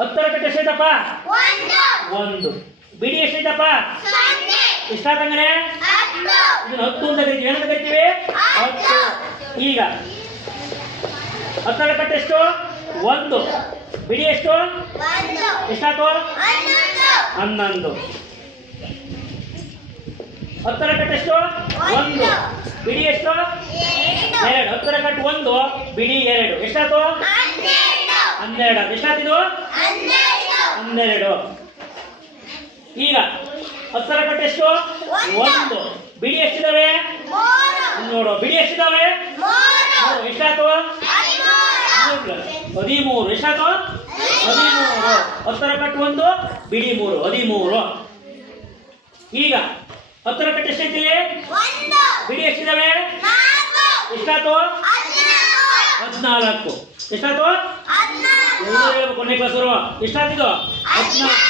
ಹತ್ತರ ಕಟ್ಟೆ ಎಷ್ಟೈತಪ್ಪ ಒಂದು. ಬಿಡಿ ಎಷ್ಟೈತಪ್ಪ ಹತ್ತು. ಇದನ್ನ ಹತ್ತು ಅಂತ ಕರಿತೀವಿ. ಏನಂತ ಕರಿತೀವಿ? ಹತ್ತು. ಈಗ. ಹತ್ತರ ಕಟ್ಟೆ ಎಷ್ಟು? ಒಂದು. ಬಿಡಿ ಎಷ್ಟು? ಎಷ್ಟಾಯ್ತು ಹನ್ನೊಂದು. ಹತ್ತರ ಕಟ್ಟು ಎಷ್ಟು? ಒಂದು. ಬಿಡಿ ಎಷ್ಟು? ಎರಡು. ಎರಡು. ಹತ್ತರ ಕಟ್ಟು ಒಂದು. ಬಿಡಿ ಎರಡು. ಎಷ್ಟಾಯ್ತು ಹನ್ನೆರಡು. ಎಷ್ಟಾಯ್ತಿದು? ಹನ್ನೆರಡು. ಈಗ ಹತ್ತರ ಕಟ್ಟೆ ಎಷ್ಟು? ಒಂದು. ಬಿಡಿ ಎಷ್ಟಿದಾವೆ? ನೋಡು ಬಿಡಿ ಎಷ್ಟಿದಾವೆ? ಎಷ್ಟಾಯ್ತು? ಹದಿಮೂರು. ಎಷ್ಟಾಯ್ತು? ಹದಿಮೂರು. ಹತ್ತರ ಕಟ್ಟು ಒಂದು ಬಿಡಿ ಮೂರು. ಹದಿಮೂರು. ಈಗ ಹತ್ತರ ಕಟ್ಟು ಎಷ್ಟೈತಿ ಒಂದು ಬಿಡಿ ಎಷ್ಟಿದಾವೆ? ಎಷ್ಟಾಯ್ತು? ಹದಿನಾಲ್ಕು. ಎಷ್ಟಾಯ್ತು? ಹದಿನಾಲ್ಕು ಕ್ಲಾಸ್ ಬರುವ ಕೊನೆ ಎಷ್ಟಾಗ್ತಿದ್ದು ಹದಿನಾಲ್ಕು.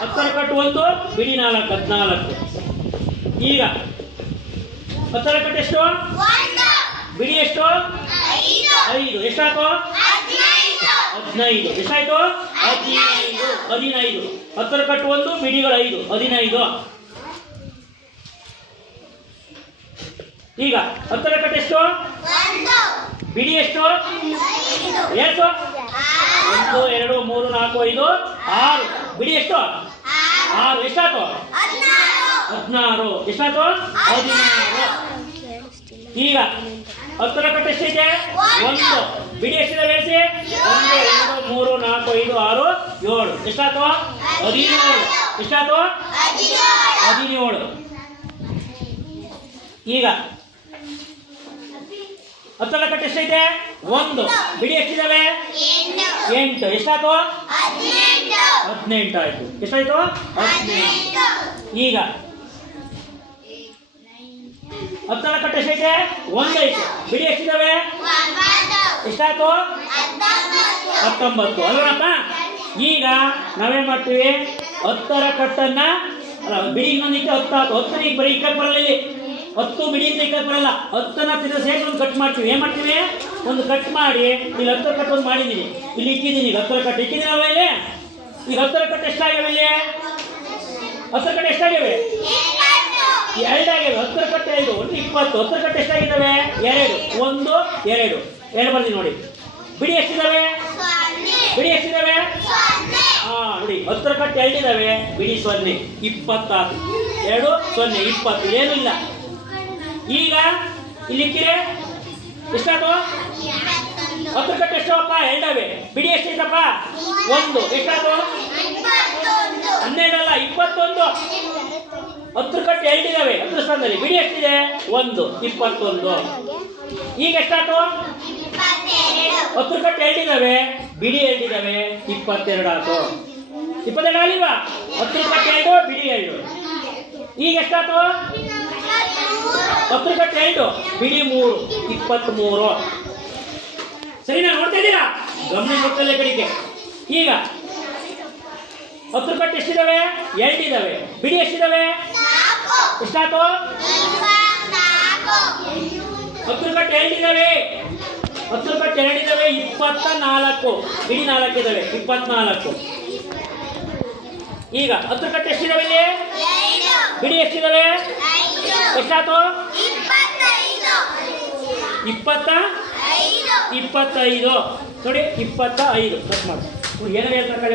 ಹತ್ತರ ಕಟ್ಟು ಒಂದು ಬಿಡಿ ನಾಲ್ಕು ಹದಿನಾಲ್ಕು. ಈಗ ಹತ್ತರ ಕಟ್ಟು ಎಷ್ಟು? ಬಿಡಿ ಎಷ್ಟು? ಐದು. ಎಷ್ಟಾಯ್ತು? ಹದಿನೈದು. ಎಷ್ಟಾಯ್ತು? ಹದಿನೈದು. ಹದಿನೈದು. ಹತ್ತರ ಕಟ್ಟು ಒಂದು ಬಿಡಿಗಳು ಐದು. ಹದಿನೈದು. ಈಗ ಹತ್ತರ ಕಟ್ಟು ಎಷ್ಟು? ಬಿಡಿ ಎಷ್ಟು? ಎಷ್ಟು ಒಂದು, ಎರಡು, ಮೂರು, ನಾಲ್ಕು, ಐದು, ಆರು. ಬಿಡಿ ಎಷ್ಟು? ಆರು. ಎಷ್ಟಾಯ್ತು? ಹದಿನಾರು. ಎಷ್ಟಾಯ್ತು? ಹದಿನಾರು. ಈಗ ಹತ್ತರ ಕಟ್ಟು ಎಷ್ಟೈತೆ ಒಂದು. ಬಿಡಿ ಎಷ್ಟಿದೆ ಒಂದು, ಎರಡು, ಮೂರು, ನಾಲ್ಕು, ಐದು, ಆರು, ಏಳು. ಎಷ್ಟಾಯ್ತು? ಹದಿನೇಳು. ಎಷ್ಟಾಯ್ತು? ಹದಿನೇಳು. ಈಗ ಹತ್ತರ ಕಟ್ಟು ಎಷ್ಟೈತೆ? ಒಂದು. ಬಿಡಿ ಎಷ್ಟಿದಾವೆ? ಎಂಟು. ಎಷ್ಟಾಯ್ತು? ಹದಿನೆಂಟು. ಆಯ್ತು. ಎಷ್ಟಾಯ್ತು? ಹದಿನೆಂಟು. ಈಗ. ಹತ್ತರ ಕಟ್ಟು ಎಷ್ಟೈತೆ? ಒಂದು ಐತೆ. ಬಿಡಿ ಎಷ್ಟಿದಾವೆ? ಎಷ್ಟಾಯ್ತು? ಹತ್ತೊಂಬತ್ತು. ಹತ್ತೊಂಬತ್ತು. ಅಲ್ವಪ್ಪ ಈಗ ನಾವೇನ್ ಮಾಡ್ತೀವಿ? ಹತ್ತರ ಕಟ್ಟನ್ನ ಅಲ್ಲ ಬಿಡಿ ಇನ್ನೊಂದಿಕ್ಕೆ ಹತ್ತಾಯ್ತು ಹತ್ತು ಆಯ್ತು. ಹತ್ತು ಈಗ ಬರೀ ಇಕ್ಕ ಬರಲ್ಲ ಇಲ್ಲಿ. ಹತ್ತು ಬಿಡಿ ಅಂತ ಇಕ್ಕ ಬರಲ್ಲ. ಹತ್ತನ್ನ ತಿರ್ಗ ಸೇರಿ ಒಂದು ಕಟ್ ಮಾಡ್ತೀವಿ. ಏನ್ ಮಾಡ್ತೀವಿ? ಒಂದು ಕಟ್ ಮಾಡಿ, ಇಲ್ಲಿ ಹತ್ತರ ಕಟ್ ಒಂದು ಮಾಡಿದೀನಿ ಇಲ್ಲಿ ಇಕ್ಕಿದ್ದೀನಿ ಈಗ ಹತ್ತರ ಇಕ್ಕಿದೀನಿ ಇಕ್ಕಿದ್ದೀನಲ್ವ ಇಲ್ಲಿ? ಈಗ ಹತ್ತರ ಕಟ್ ಎಷ್ಟಾಗಿವೆ ಇಲ್ಲಿ? ಹತ್ತರ ಕಟ್ ಎಷ್ಟಾಗ್ಯಾವೆ ಎರಡಾಗ್ಯಾವೆ. ಹತ್ತರ ಕಟ್ ಐದು ಒಂದು ಇಪ್ಪತ್ತು. ಹತ್ತರ ಕಟ್ ಎಷ್ಟಾಗಿದ್ದಾವೆ? ಎರಡು. ಒಂದು, ಎರಡು. ಎರಡು ಬಂದಿ ನೋಡಿ. ಬಿಡಿ ಎಷ್ಟಿದಾವೆ? ಸೊನ್ನೆ ಬಿಡಿ ಎಷ್ಟಿದಾವೆ? ಸೊನ್ನೆ ಹಾ ನೋಡಿ ಹತ್ತರ ಕಟ್ಟೆ ಎರಡಿದಾವೆ. ಬಿಡಿ ಸೊನ್ನೆ. ಇಪ್ಪತ್ತಾರು. ಎರಡು ಸೊನ್ನೆ. ಇಪ್ಪತ್ತು. ಏನೂ ಇಲ್ಲ. ಈಗ ಇಲ್ಲಿ ಕಿರೆ ಎಷ್ಟಾಯ್ತು ಹತ್ತು ಕಟ್ಟು ಎಷ್ಟಪ್ಪ ಎರಡವೆ. ಬಿಡಿ ಎಷ್ಟೈತಪ್ಪ ಒಂದು. ಎಷ್ಟಾಯ್ತು ಹನ್ನೆರಡಲ್ಲ, ಇಪ್ಪತ್ತೊಂದು. ಹತ್ತು ಕಟ್ಟು ಎರಡಿದಾವೆ ಹತ್ತು ಸ್ಥಾನದಲ್ಲಿ. ಬಿಡಿ ಎಷ್ಟಿದೆ? ಒಂದು. ಇಪ್ಪತ್ತೊಂದು. ಈಗ ಎಷ್ಟಾಯ್ತು ಹತ್ತು ಕಟ್ಟು ಎಲ್ಲಿದ್ದಾವೆ ಬಿಡಿ ಎರಡಿದಾವೆ ಇಪ್ಪತ್ತೆರಡು ಆಯ್ತು ಇಪ್ಪತ್ತೆರಡು ಆಗಿಲ್ವಾ ಹತ್ತು ಕಟ್ಟು ಎರಡು, ಬಿಡಿ ಎರಡು. ಈಗ ಎಷ್ಟಾಯ್ತು ಹತ್ತರ ಕಟ್ಟೆ ಎರಡು ಬಿಡಿ ಮೂರು ಇಪ್ಪತ್ತ್ಮೂರು ಸರಿನಾ ನೋಡ್ತಾ ಇದ್ದೀರಾ? ಗಮನ ಕೊಡ್ತಲ್ಲೇ ಕಡೆಗೆ. ಈಗ ಹತ್ತು ಕಟ್ಟೆ ಎಷ್ಟಿದಾವೆ? ಇದಾವೆ ಬಿಡಿ ಎಷ್ಟಿದಾವೆ? ನಾಲ್ಕು. ಹತ್ತು ಇದಾವೆ ಹತ್ತರ ಎರಡು ಎರಡಿದಾವೆ ಇಪ್ಪತ್ತ ನಾಲ್ಕು ಬಿಡಿ ನಾಲ್ಕು ಇದಾವೆ ಇಪ್ಪತ್ನಾಲ್ಕು. ಈಗ ಹತ್ತು ಕಟ್ಟೆ ಎಷ್ಟಿದಾವೆ ಇಲ್ಲಿ? ಬಿಡಿ ಎಷ್ಟಿದಾವೆ? ಎಷ್ಟಾಯ್ತು? ಇಪ್ಪತ್ತ? ಇಪ್ಪತ್ತೈದು. ನೋಡಿ ಇಪ್ಪತ್ತ ಐದು. ಕಟ್ ಮಾಡಿ. ಏನೋ ಹೇಳ್ತಾರೆ